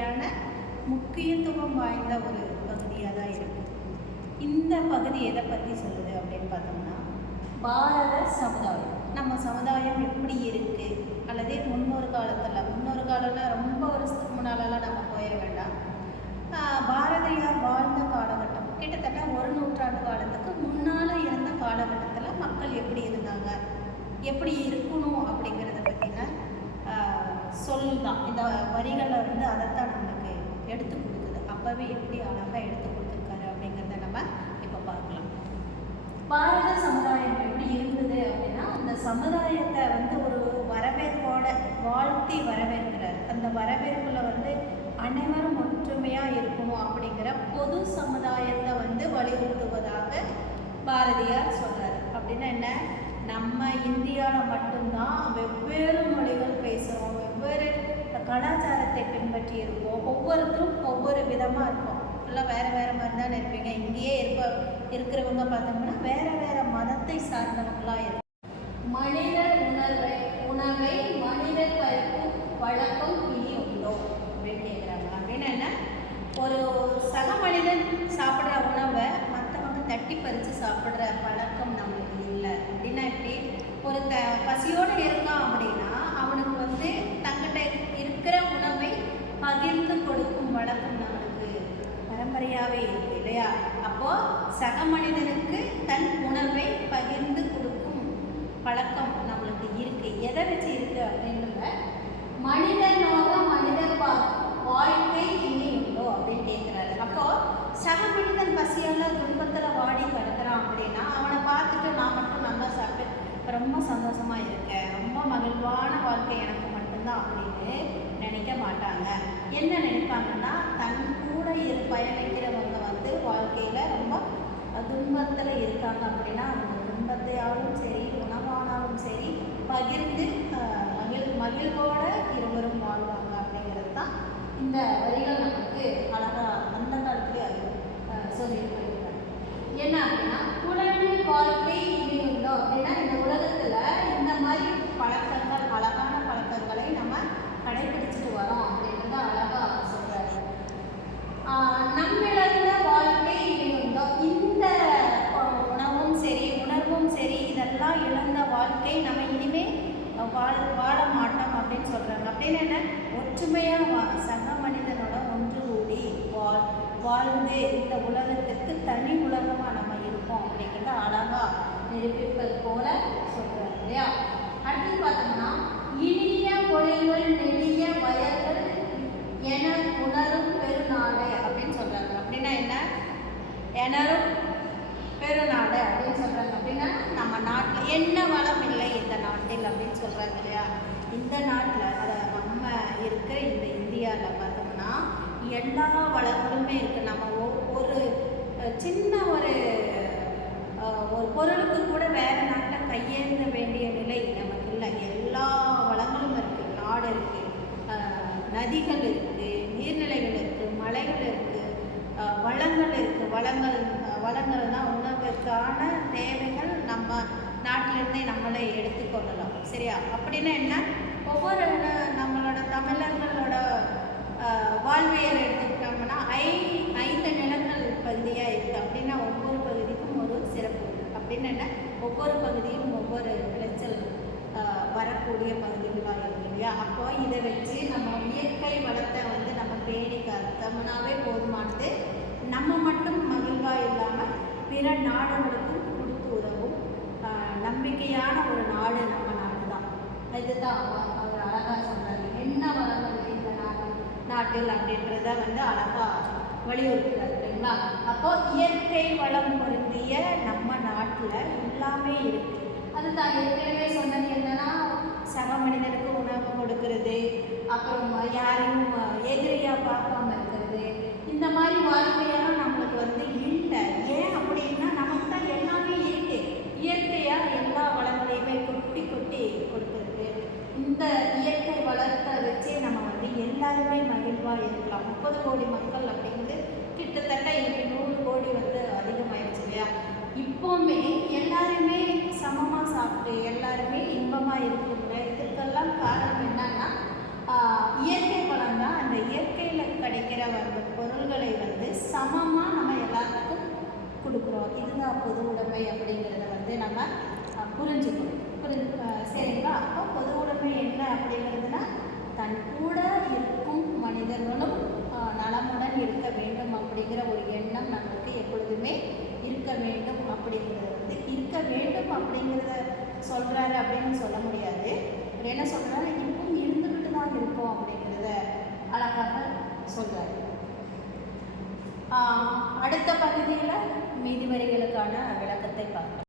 அடிப்படையான முக்கியத்துவம் வாய்ந்த ஒரு பகுதியாக தான் இருக்குது. இந்த பகுதி எதை பற்றி சொல்லுது அப்படின்னு பார்த்தோம்னா, பாரத சமுதாயம், நம்ம சமுதாயம் எப்படி இருக்குது, அல்லது முன்னொரு காலம்னா ரொம்ப வருஷத்துக்கு முன்னாலெல்லாம் நம்ம போயிட வேண்டாம். பாரதியார் வாழ்ந்த காலகட்டம் கிட்டத்தட்ட ஒரு நூற்றாண்டு காலத்துக்கு முன்னால் இருந்த காலகட்டத்தில் மக்கள் எப்படி இருந்தாங்க, எப்படி இருக்கணும் அப்படிங்கிறத பற்றின சொல் தான் இந்த வரிகளில் வந்து அதைத்தான் நம்மளுக்கு எடுத்து கொடுக்குது. அப்போவே எப்படி அழகாக எடுத்து கொடுத்துருக்காரு அப்படிங்கிறத நம்ம இப்போ பார்க்கலாம். பாரத சமுதாயம் எப்படி இருந்தது அப்படின்னா, அந்த சமுதாயத்தை வந்து ஒரு வரவேற்போட வாழ்த்தி வரவேற்கிறார். அந்த வரவேற்பில் வந்து அனைவரும் ஒற்றுமையாக இருக்கணும் அப்படிங்கிற பொது சமுதாயத்தை வந்து வலியுறுத்துவதாக பாரதியார் சொல்கிறார். அப்படின்னா என்ன, நம்ம இந்தியாவில் மட்டும்தான் வெவ்வேறு மொழிகள் பேசுகிறோம், வெவ்வேறு கலாச்சாரத்தை பின்பற்றி இருக்கோம், ஒவ்வொருத்தரும் ஒவ்வொரு விதமாக இருப்போம். எல்லாம் வேறு வேறு மாதிரி தான் இருப்பீங்க. இங்கேயே இருக்கிறவங்க பார்த்தோம்னா வேறு வேறு மதத்தை சார்ந்தவங்களாக இருக்கும். மனிதர் உணவை மனிதர் பறிக்கும் வழக்கம் இனி உண்டோ அப்படின்னு கேட்குறாங்க. அப்படின்னா என்ன, ஒரு சக மனிதன் சாப்பிட்ற உணவை மற்றவங்க தட்டி பறித்து சாப்பிட்ற பழக்கம் நம்மளுக்கு இல்லை. அப்படின்னா எப்படி, ஒரு பசியோடு இருக்கான் அப்படின்னா அவனுக்கு வந்து தங்கிட்ட இருக்கிற உணவை பகிர்ந்து கொடுக்கும் வழக்கம் நம்மளுக்கு பரம்பரையாகவே இருக்குது இல்லையா? அப்போது சக மனிதனுக்கு தன் உணவை பகிர்ந்து கொடுக்கும் பழக்கம் நம்மளுக்கு இருக்குது. எதை வச்சு இருக்குது அப்படின்றத, மனிதனோட மனிதர் வாழ்க்கை இனி உண்டோ அப்படின்னு கேட்குறாரு. அப்போது சக மனிதன் பசியால் துன்பத்தில் வாடி கிடக்கிறான் அப்படின்னா அவனை பார்த்துட்டு நான் மட்டும் நல்லா சாப்பிட்டு ரொம்ப சந்தோஷமாக இருக்கேன், ரொம்ப மகிழ்வான வாழ்க்கை எனக்கு மட்டும்தான் அப்படின்னு நினைக்க மாட்டாங்க. என்ன நினைப்பாங்கன்னா, தன் கூட பயணிக்கிறவங்க வந்து வாழ்க்கையில் ரொம்ப துன்பத்தில் இருக்காங்க அப்படின்னா அவங்க துன்பத்தையாலும் சரி உணவானாலும் சரி பகிர்ந்து மகிழ்வோட இருவரும் வாழ்வாங்க அப்படிங்கிறது தான் இந்த வரிகள் நமக்கு அழகாக அந்த காலத்துலேயே அது சொல்லியிருக்காங்க. என்ன அப்படின்னா, உடனே வாழ்க்கை இனி உண்டோ அப்படின்னா, இந்த உலகத்தில் இந்த மாதிரி பழக்கங்கள், அழகான பழக்கங்களை நம்ம கடைபிடிச்சிட்டு வரோம் அப்படின்றத அழகாக சொல்கிறாரு. நம்மிழந்த வாழ்க்கை இனி உண்டோ, இந்த உணவும் சரி உணர்வும் சரி இதெல்லாம் இழந்த வாழ்க்கை நம்ம இனிமே வாழ மாட்டோம் அப்படின்னு சொல்கிறாங்க. அப்படின்னு என்ன, ஒற்றுமையாக சக மனிதனோட ஒன்று கூடி வாழ்ந்து இந்த உலகத்துக்கு தனி உலகமாக நம்ம இருப்போம் அப்படிங்கிறத அழகாக நிரூபிப்பது போல சொல்கிறாங்க இல்லையா? அடுத்து பார்த்தோம்னா, இனிய மொழிகள் நெடிய வயல்கள் என உணரும் பெருநாடு அப்படின்னு சொல்கிறாங்க. அப்படின்னா என்ன, எனரும் பெருநாடு அப்படின்னு சொல்கிறாங்க. அப்படின்னா நம்ம நாட்டில் என்ன வளம் இல்லை இந்த நாட்டில் அப்படின்னு சொல்கிறாங்க இல்லையா? இந்த நாட்டில் நம்ம இருக்கிற இந்த இந்தியாவில் பார்த்தோம்னா எல்லா வளங்களுமே இருக்குது. நம்ம ஒரு சின்ன ஒரு பொருளுக்கு கூட வேறு நாட்டை கையேந்த வேண்டிய நிலை நமக்கு இல்லை. எல்லா வளங்களும் இருக்குது. நாடு இருக்குது, நதிகள் இருக்குது, நீர்நிலைகள் இருக்குது, மலைகள் இருக்குது, வளங்கள் இருக்குது. வளங்கள்னால் உணவுக்கான தேவைகள் நம்ம நாட்டிலிருந்தே நம்மளே எடுத்துக்கொள்ளலாம். சரியா? அப்படின்னா என்ன, ஒவ்வொரு நம்மளோட தமிழர்களோட வாழ்வியல் எடுத்துக்கிட்டோம்னா 5 நிலங்கள் பகுதியாக இருக்குது. அப்படின்னா ஒவ்வொரு பகுதிக்கும் ஒரு சிறப்பு இருக்குது. அப்படின்னு என்ன, ஒவ்வொரு பகுதியும் ஒவ்வொரு விளைச்சல் வரக்கூடிய பகுதிகளாக இருக்குது இல்லையா? அப்போ இதை வச்சு நம்ம இயற்கை வளத்தை வந்து நம்ம பேணி காத்தோம்னாவே போதுமானது. நம்ம மட்டும் மகிழ்வாக இல்லாமல் பிற நாடுகளுக்கும் கொடுத்து உதவும் நம்பிக்கையான ஒரு நாடு நம்ம நாடு தான். இதுதான் அவர் அழகாக சொல்கிறாரு. என்ன வளங்கள் இந்த நாட்டில் அப்படின்றத வந்து அழகாக வலியுறுத்துறாரு இல்லைங்களா? அப்போது இயற்கை வளம் பொருந்திய நம்ம நாட்டில் எல்லாமே இருக்குது. அதுதான் ஏற்கனவே சொன்னது என்னன்னா, சக மனிதனுக்கு உணவு கொடுக்கறது, அப்புறம் யாரையும் எதிரியாக பார்க்காம இருக்கிறது, இந்த மாதிரி வாழ்க்கையெல்லாம் நம்மளுக்கு வந்து இல்லை. ஏன் அப்படின்னா, நமக்கு தான் எல்லாமே இருக்கு. இயற்கையாக எல்லா வளங்களையுமே கொட்டி கொட்டி கொடுத்துருக்கு. இந்த இயற்கை வளத்தை வச்சே நம்ம வந்து எல்லாருமே மகிழ்வாக இருக்கலாம். 30 கோடி மக்கள் அப்படிங்கிறது கிட்டத்தட்ட இன்னைக்கு 100 கோடி வந்து அதிகமாயிடுச்சு இல்லையா? இப்போவுமே எல்லாருமே சமமாக சாப்பிட்டு எல்லாருமே இன்பமாக இருக்குங்க. இதுக்கெல்லாம் காரணம் என்னன்னா இயற்கை வளம் தான். அந்த இயற்கையில் வந்து பொருள்களை வந்து சமமாக நம்ம எல்லாத்துக்கும் கொடுக்குறோம். இதுதான் பொது உடைமை அப்படிங்கிறத வந்து நம்ம புரிஞ்சுக்கணும். சரிங்களா? அப்போ பொது உடைமை என்ன அப்படிங்கிறதுனா தன் கூட இருக்கும் மனிதர்களும் நலமுடன் இருக்க வேண்டும் அப்படிங்கிற ஒரு எண்ணம் நம்மளுக்கு எப்பொழுதுமே இருக்க வேண்டும். அப்படிங்கிறத வந்து இருக்க வேண்டும் அப்படிங்கிறத சொல்கிறாரு அப்படின்னு சொல்ல முடியாது. அவர் என்ன சொல்கிறாரு, இப்பவும் இருந்துக்கிட்டு தான் இருப்போம் அப்படிங்கிறத அழகாக சொல்கிறாரு. அடுத்த பகுதியில் மீதி வரிகளுக்கான விளக்கத்தை பார்க்கலாம்.